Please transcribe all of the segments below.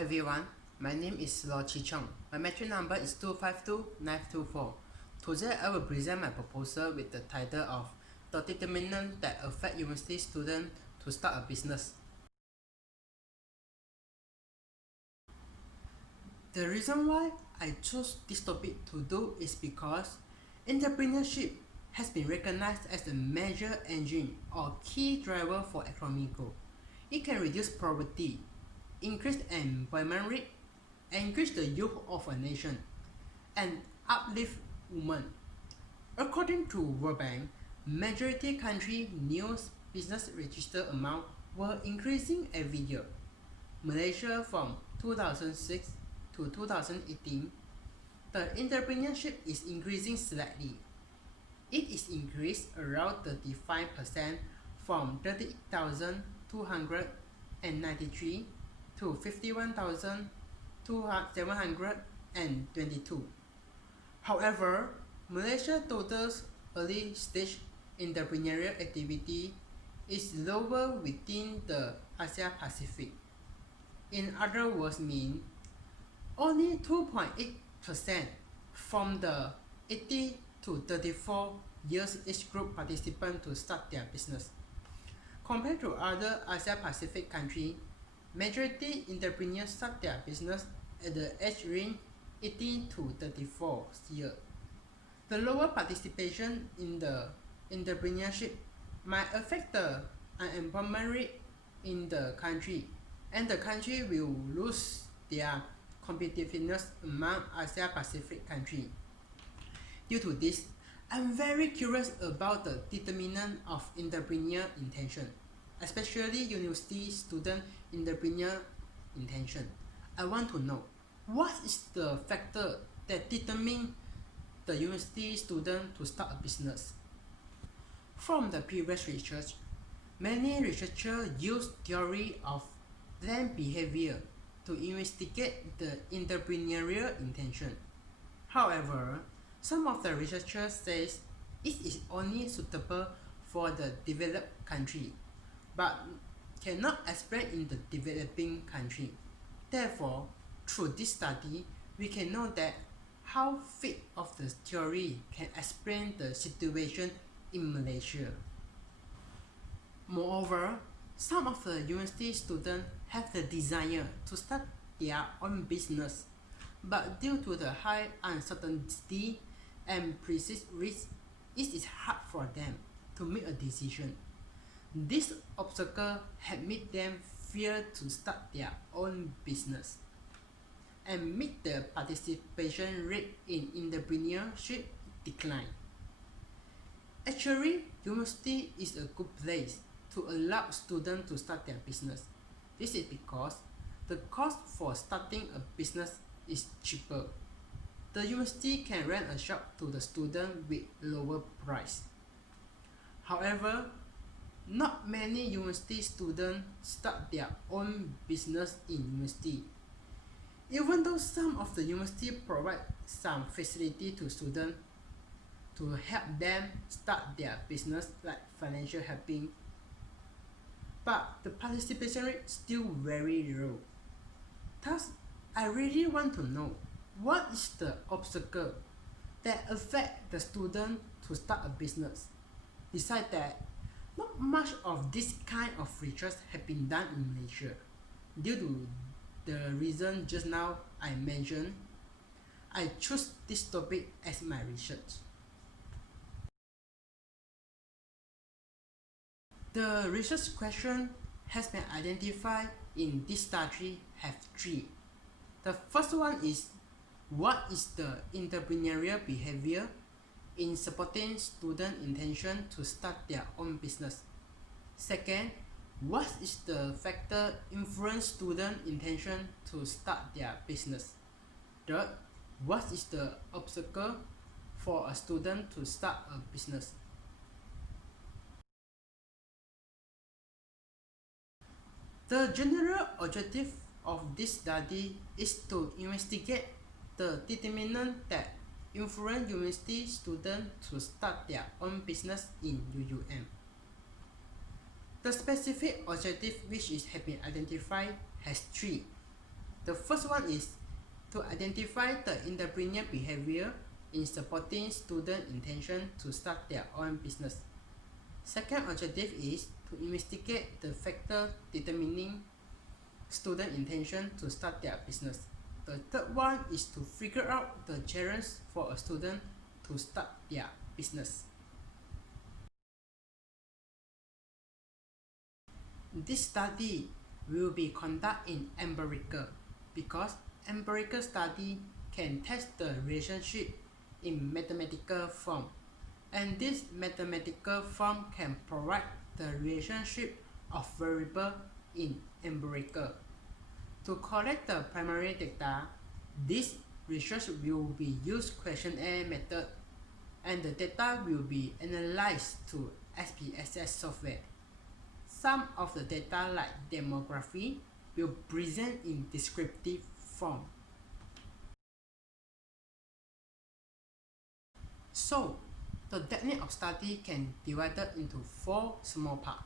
everyone, my name is Loh Chee Cheong. My metric number is 252924. Today I will present my proposal with the title of The Determinant that affect university students to start a business. The reason why I chose this topic to do is because entrepreneurship has been recognized as the major engine or key driver for economic growth. It can reduce poverty, increase employment rate, increase the youth of a nation, and uplift women. According to World Bank, majority country new business register amount were increasing every year. Malaysia from 2006 to 2018, the entrepreneurship is increasing slightly. It is increased around 35% from 30,293 to 51,722. However, Malaysia's total early stage entrepreneurial activity is lower within the Asia Pacific. In other words, only 2.8% from the 80 to 34 years age group participants to start their business. Compared to other Asia Pacific countries, majority entrepreneurs start their business at the age range 18 to 34 years. The lower participation in the entrepreneurship might affect the unemployment rate in the country, and the country will lose their competitiveness among Asia Pacific countries. Due to this, I'm very curious about the determinant of entrepreneur intention, especially university student entrepreneur intention. I want to know what is the factor that determine the university student to start a business. From the previous research, many researchers use theory of learned behavior to investigate the entrepreneurial intention. However, some of the researchers says it is only suitable for the developed country, but cannot explain in the developing country. Therefore, through this study, we can know that how fit of the theory can explain the situation in Malaysia. Moreover, some of the university students have the desire to start their own business, but due to the high uncertainty and perceived risk, it is hard for them to make a decision. This obstacle had made them fear to start their own business and make the participation rate in entrepreneurship decline. Actually, university is a good place to allow students to start their business. This is because the cost for starting a business is cheaper. The university can rent a shop to the student with lower price. However, not many university students start their own business in university. Even though some of the university provide some facility to students to help them start their business like financial helping, but the participation rate is still very low. Thus, I really want to know what is the obstacle that affect the student to start a business. Besides that, not much of this kind of research have been done in Malaysia. Due to the reason just now I mentioned, I chose this topic as my research. The research question has been identified in this study have three. The first one is, what is the entrepreneurial behavior in supporting student intention to start their own business? Second, what is the factor influence student intention to start their business? Third, what is the obstacle for a student to start a business? The general objective of this study is to investigate the determinant that influence university students to start their own business in UUM. The specific objective which has been identified has three. The The first one is to identify the entrepreneurial behavior in supporting student intention to start their own business. Second objective is to investigate the factor determining student intention to start their business. The third one is to figure out the challenge for a student to start their business. This study will be conducted in empirical because empirical study can test the relationship in mathematical form, and this mathematical form can provide the relationship of variable in empirical. To collect the primary data, this research will be used questionnaire method, and the data will be analyzed to SPSS software. Some of the data like demography will present in descriptive form. So, the technique of study can be divided into 4 small parts.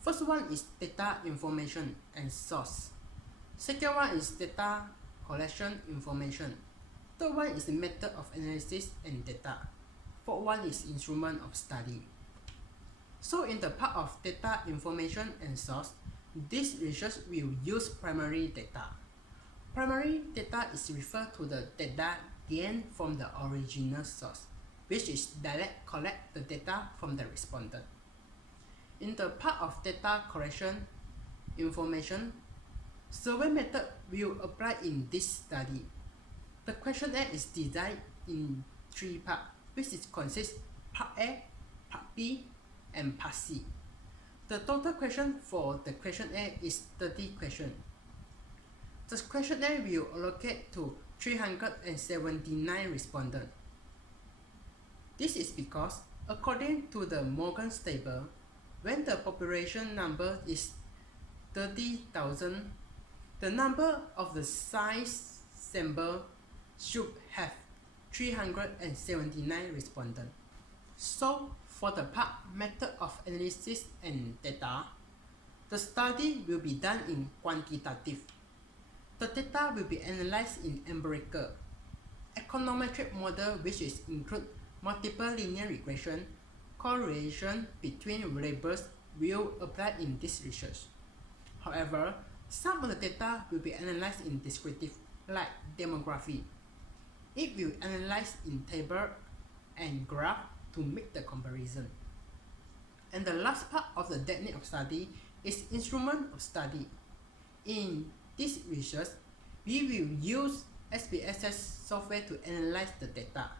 First one is data information and source. Second one is data collection information. Third one is the method of analysis and data. Fourth one is instrument of study. So in the part of data information and source, this research will use primary data. Primary data is referred to the data gained from the original source, which is direct collect the data from the respondent. In the part of data collection information, survey method will apply in this study. The questionnaire is designed in 3 parts, which consists part A, part B, and part C. The total question for the questionnaire is 30 questions. The questionnaire will allocate to 379 respondents. This is because, according to the Morgan's table, when the population number is 30,000, the number of the size sample should have 379 respondents. So, for the part method of analysis and data, the study will be done in quantitative. The data will be analyzed in empirical. Econometric model, which include multiple linear regression, correlation between variables, will apply in this research. However, some of the data will be analyzed in descriptive, like demography. It will analyze in table and graph to make the comparison. And the last part of the technique of study is instrument of study. In this research, we will use SPSS software to analyze the data.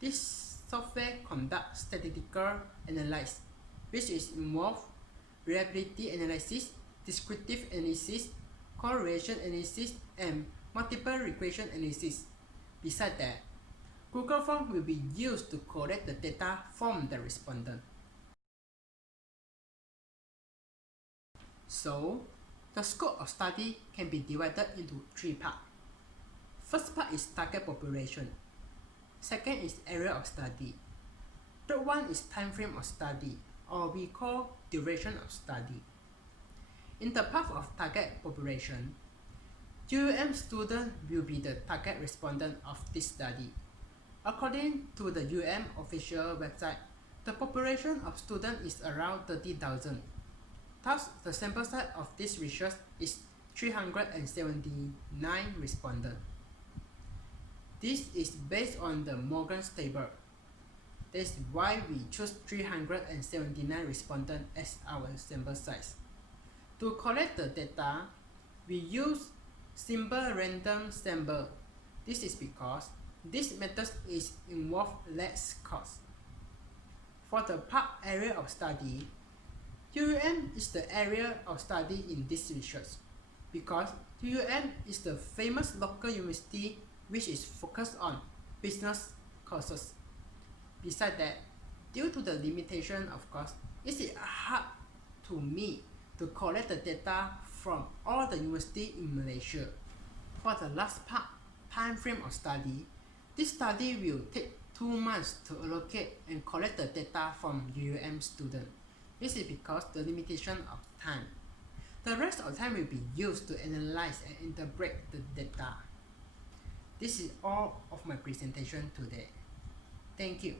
This software conducts statistical analysis, which involve reliability analysis, descriptive analysis, correlation analysis, and multiple regression analysis. Besides that, Google Form will be used to collect the data from the respondent. So, the scope of study can be divided into 3 parts. First part is target population. Second is area of study. Third one is time frame of study, or we call duration of study. In the part of target population, UUM student will be the target respondent of this study. According to the UM official website, the population of students is around 30,000. Thus, the sample size of this research is 379 respondents. This is based on the Morgan's table. That's why we choose 379 respondents as our sample size. To collect the data, we use simple random sample. This is because this method involves less cost. For the part area of study, UUM is the area of study in this research because UUM is the famous local university which is focused on business courses. Besides that, due to the limitation of cost, it is hard to me to collect the data from all the universities in Malaysia. For the last part, time frame of study, this study will take 2 months to allocate and collect the data from UUM students. This is because the limitation of time. The rest of the time will be used to analyze and interpret the data. This is all of my presentation today. Thank you.